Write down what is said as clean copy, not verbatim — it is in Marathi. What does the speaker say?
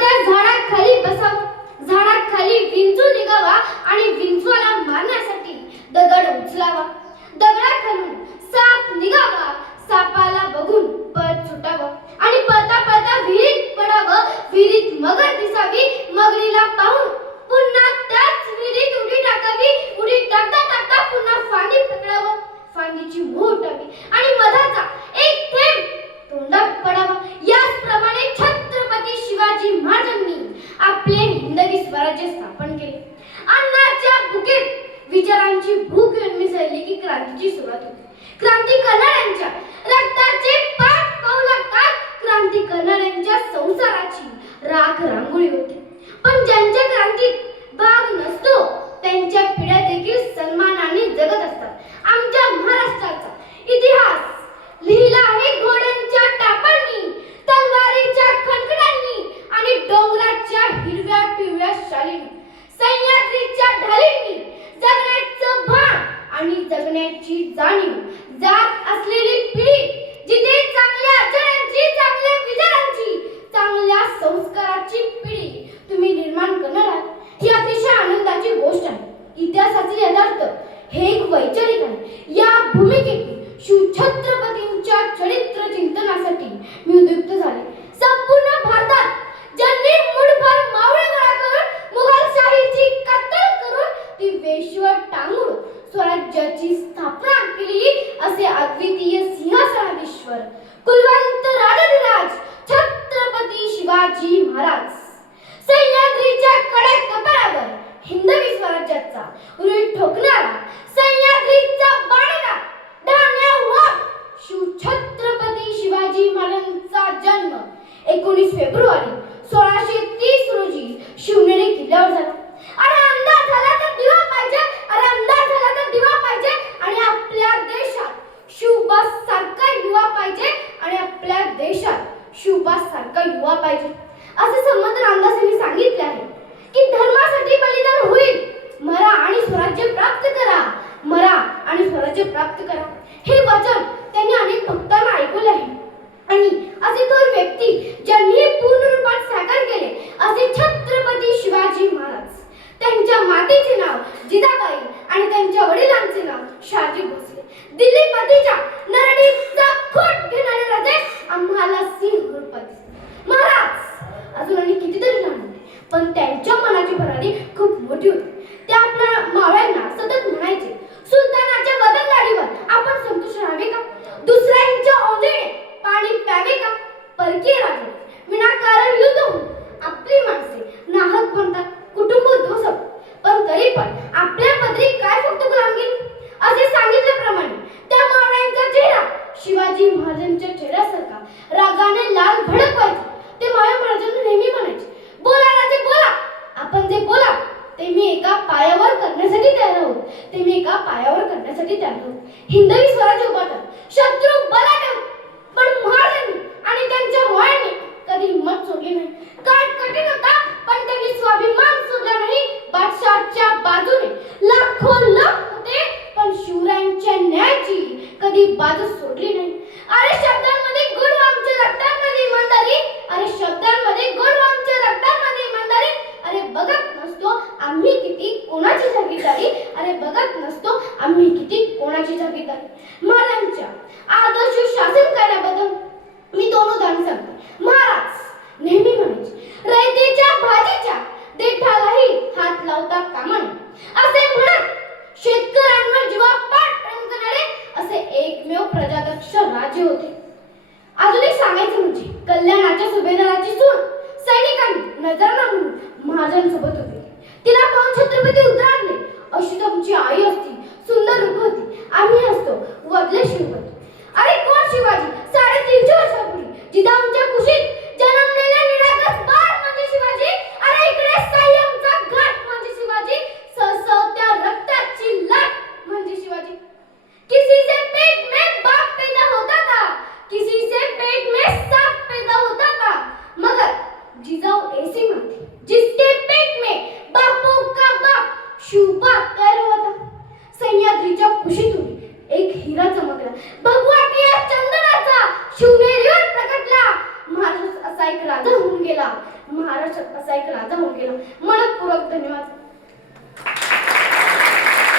एखाद्या झाडाखाली बसावं, झाडाखाली विंचू निघावा आणि विंचवाला मारण्यासाठी दगड उचलावा, दगडाखालून साप निघावा, सापाला बघून पळ सुटावं आणि पळता पळता विहिरीत पडावं, विहिरीत मगर दिसावी, मगरीला पाहून पुन्हा त्याच विहिरीत उडी टाकावी, उडी टाकता टाकता पुन्हा फांदी पकडावं, फांदीची मोह उठावी आणि मधाचा एक थेंब तोंडात पडावा. याचप्रमाणे छत्रपती शिवाजी महाराजांनी आपले हिंदवी स्वराज्य स्थापन केले. अन्नाच्या भुकेत विचारांची भूक मिसळली की क्रांतीची सुरुवात होती. क्रांती करणाऱ्यांच्या रक्ताचे पाठ पाहू लागतात, क्रांती करणाऱ्यांच्या संसाराची राख रांगोळी होते. पण ज्यांच्या क्रांतीत भाग नसतो त्यांच्या पिढ्या देखील सन्मानाने जगत असतात. आमच्या महाराष्ट्राचा इतिहास लिहिला आहे घोड्यांच्या टापांनी, तलवारीच्या खणखणांनी आणि डोंगराच्या हिरव्या पिवळ्या शालीने, सह्याद्रीच्या ढालींनी. जगण्याचं भान आणि जगण्याची जाणीव जात असलेली पिढी, जिथे चांगल्या आचरणांची, चांगल्या विचारांची, चांगल्या संस्काराची पिढी तुम्ही निर्माण करणार आहात, ही अतिशय आनंदाची गोष्ट आहे. इतिहासाचे यथार्थ हे एक वैचारिक आहे. या भूमिकेतून शिवछत्रपतींच्या चरित्र चिंतनासाठी मी उद्युक्त झाले. संपूर्ण भारतात ज्यांनी मुठभर मावळे गोळा करून मुघलशाहीची कत्तल करून ती वेशीवर टांगून स्वराज्याची स्थापना केली, असे अद्वितीय सिंहासनाधीश्वर कुलवंत राजाधिराज छत्रपती शिवाजी महाराज सह्याद्रीच्या कडे कपाळावर हिंदवी स्वराज्याचा उरी ठोकणारा सह्याद्रीचा बाणेदार धान्यावर शिवछत्रपती शिवाजी महाराजांचा जन्म 19 फेब्रुवारी 1630 रोजी शिवनेरी किल्ल्यावर झाला. अरे अंधार झाला तर दिवा पाहिजे, अरे अंधार झाला तर दिवा पाहिजे आणि आपल्या देशात शिवबास सारखा युवा पाहिजे आणि आपल्या देशात शिवबास सारखा युवा पाहिजे, असे संत रामदासांनी सांगितले आहे की धर्मासाठी बलिदान होईल. मरा आणि स्वराज्य प्राप्त करा, मरा आणि स्वराज्य प्राप्त करा. हे वचन त्यांनी अनेक भक्तांना ऐकवले आहे आणि असे थोर व्यक्ती ज्यांनी पूर्ण रूपात साकार केले असे छत्रपती शिवाजी महाराज. त्यांच्या मातेचे नाव जिजाबाई आणि त्यांच्या वडिलांचे नाव शहाजी भोसले. दिल्लीपतीच्या नरडीचा खोट घेणारे राजे आम्हाला सिंह गुरुपती. महाराज अजून आणि कितीतरी लहान होते, पण त्यांच्या मनाची भरारी खूप मोठी होती. ते आपल्या मावळ्यांना सतत म्हणायचे, सुलतानाच्या वदनदाढीवर आपण संतोष राहावे का? दुसऱ्यांच्या ओंजळीने पाणी प्यावे का? परकीय राजे विनाकारण युद्ध होऊन आपली माणसे नाहक बनतात, कुटुंब उद्ध्वस्त होतात, पण तरी पण आपल्या पदरी काय फक्त गुलामगिरी? असे सांगितल्याप्रमाणे त्या मावळ्यांचा चेहरा शिवाजी महाराजांच्या चेहऱ्यासारखा रागाने लाल भडक व्हायचा. ते मावळे महाराजांना नेहमी म्हणायचे, बोला राजे बोला, आपण जे बोला ते मी एका पायावर करण्यासाठी तयार आहोत, ते मी एका पायावर करण्यासाठी तयार आहोत. हिंदवी स्वराज्य उभारतात, शत्रू बलाढ्य, पण महाराजांनी आणि त्यांच्या मावळ्यांनी कधी हिंमत सोडली नाही. काळ कठीण होता पण त्यांनी स्वाभिमान सोडला नाही. बादशाहच्या बाजूने लाखो लोक होते पण शिवरायांच्या न्यायाची कधी बाजू सोडली नाही. अरे शब्दांमध्ये गोड आमच्या रक्तांमध्ये इमानदारी, अरे शब्दांमध्ये गोड आमच्या रक्तांमध्ये इमानदारी. अरे बघत नसतो आम्ही किती कोणाची जागीरदारी, अरे बघत नसतो आम्ही किती कोणाची जागीरदारी. महाराजांच्या आदर्श शासन करण्याबद्दल मी दोन उदाहरण सांगतो. महाराज नेहमी म्हणायचे, रयतेच्या भाजीच्या देठालाही हात लावता कामा नये, असे म्हणत शेतकऱ्यांवर जीवापाड प्रेम करणारे असे एकमेव प्रजादक्ष राजे होते. अजून एक सांगायचं म्हणजे कल्याणाच्या सुभेदाराची सून सैनिकांनी नजराणा म्हणून महाराजांसोबत होती. तिला पाहून छत्रपती उद्राणले, अशी तुमची आई असती, सुंदर रूप होती, आम्ही असतो वदले शिवपती. अरे कोण शिवाजी? 350 वर्षापूर्वी जिजाऊंच्या कुशीत जन्मलेला निरागस बाळ म्हणजे शिवाजी. अरे इकडे संयमचा घाट म्हणजे शिवाजी, सळसळत्या रक्ताची लाट म्हणजे शिवाजी. किसी से पेट में बाप पैदा होता था, किसी से पेट में सांप पैदा होता था, मगर जिजाऊ ऐसी मां थी जिसके पेट में बापों का बाप शिवबाप तयार हुआ था. सह्याद्रीच्या कुशीतून एक हिरा चमकला, भगवा टिया चंदनाचा शिवनेरीवर प्रकटला. महाराज असा एक एक राजा होऊन गेला. महाराष्ट्रात असा एक राजा होऊन गेला. मनपूर्वक धन्यवाद.